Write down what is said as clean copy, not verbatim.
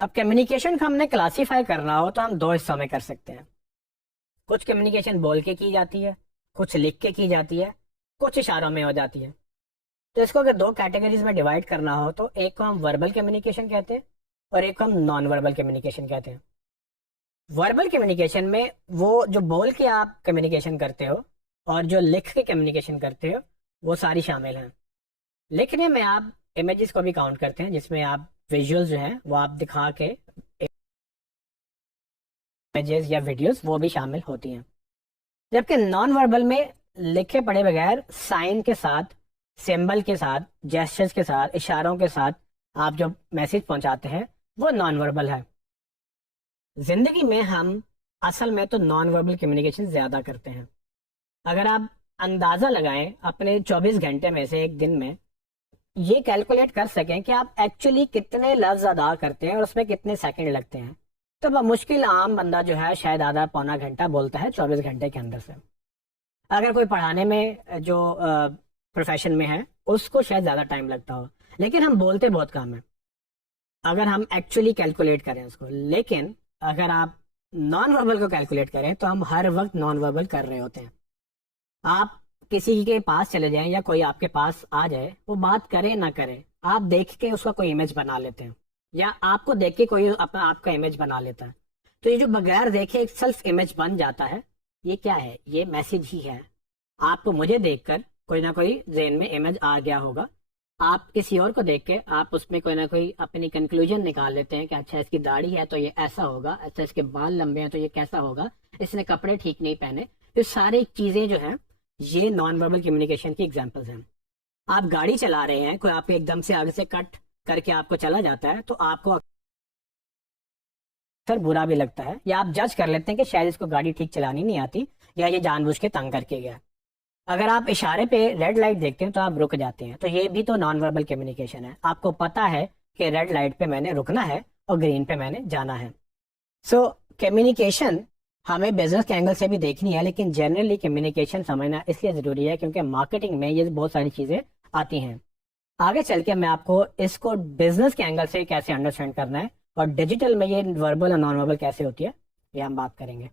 अब कम्युनिकेशन को हमने क्लासीफाई करना हो तो हम दो हिस्सों में कर सकते हैं। कुछ कम्युनिकेशन बोल के की जाती है, कुछ लिख के की जाती है, कुछ इशारों में हो जाती है। तो इसको अगर दो कैटेगरीज में डिवाइड करना हो तो एक को हम वर्बल कम्युनिकेशन कहते हैं और एक को हम नॉन वर्बल कम्युनिकेशन कहते हैं। वर्बल कम्युनिकेशन में वो जो बोल के आप कम्युनिकेशन करते हो और जो लिख के कम्युनिकेशन करते हो वो सारी शामिल हैं। लिखने में आप इमेजेस को भी काउंट करते हैं, जिसमें आप विजुअल्स जो हैं वो आप दिखा के इमेजेस या वीडियोस वो भी शामिल होती हैं। जबकि नॉन वर्बल में लिखे पढ़े बगैर साइन के साथ, सिंबल के साथ, जेस्चर्स के साथ, इशारों के साथ आप जो मैसेज पहुंचाते हैं वो नॉन वर्बल है। जिंदगी में हम असल में तो नॉन वर्बल कम्युनिकेशन ज्यादा करते हैं। अगर आप अंदाजा लगाएं अपने 24 घंटे में से एक दिन में ये कैलकुलेट कर सकें कि आप एक्चुअली कितने लफ्ज अदा करते हैं और उसमें कितने सेकंड लगते हैं, तो मुश्किल आम बंदा जो है शायद आधा पौना घंटा बोलता है 24 घंटे के अंदर से। अगर कोई पढ़ाने में जो प्रोफेशन में है उसको शायद ज्यादा टाइम लगता हो, लेकिन हम बोलते बहुत कम है अगर हम एक्चुअली कैलकुलेट करें उसको। लेकिन अगर आप नॉन वर्बल को कैलकुलेट करें तो हम हर वक्त नॉन वर्बल कर रहे होते हैं। आप किसी के पास चले जाएं या कोई आपके पास आ जाए, वो बात करे ना करे, आप देख के उसका कोई इमेज बना लेते हैं या आपको देख के कोई अपना आपका इमेज बना लेता है। तो ये जो बगैर देखे एक सेल्फ इमेज बन जाता है, ये क्या है? ये मैसेज ही है। आपको मुझे देखकर कोई ना कोई जेन में इमेज आ गया होगा, आप किसी और को देख के आप उसमें कोई ना कोई अपनी कंक्लूजन निकाल लेते हैं कि अच्छा इसकी दाढ़ी है तो ये ऐसा होगा, अच्छा इसके बाल लंबे हैं तो ये कैसा होगा, इसने कपड़े ठीक नहीं पहने। तो सारी चीजें जो हैं ये नॉन वर्बल कम्युनिकेशन की एग्जांपल्स हैं। आप गाड़ी चला रहे हैं, कोई आपको एकदम से आगे से कट करके आपको चला जाता है तो आपको अक्सर बुरा भी लगता है या आप जज कर लेते हैं कि शायद इसको गाड़ी ठीक चलानी नहीं आती या ये जानबूझ के तंग करके गया। अगर आप इशारे पे रेड लाइट देखते हैं तो आप रुक जाते हैं, तो ये भी तो नॉन वर्बल कम्युनिकेशन है। आपको पता है कि रेड लाइट पे मैंने रुकना है और ग्रीन पे मैंने जाना है। सो कम्युनिकेशन हमें बिजनेस के एंगल से भी देखनी है, लेकिन जनरली कम्युनिकेशन समझना इसलिए ज़रूरी है क्योंकि मार्केटिंग में ये बहुत सारी चीज़ें आती हैं। आगे चल के मैं आपको इसको बिजनेस के एंगल से कैसे अंडरस्टैंड करना है और डिजिटल में ये वर्बल और नॉन वर्बल कैसे होती है ये हम बात करेंगे।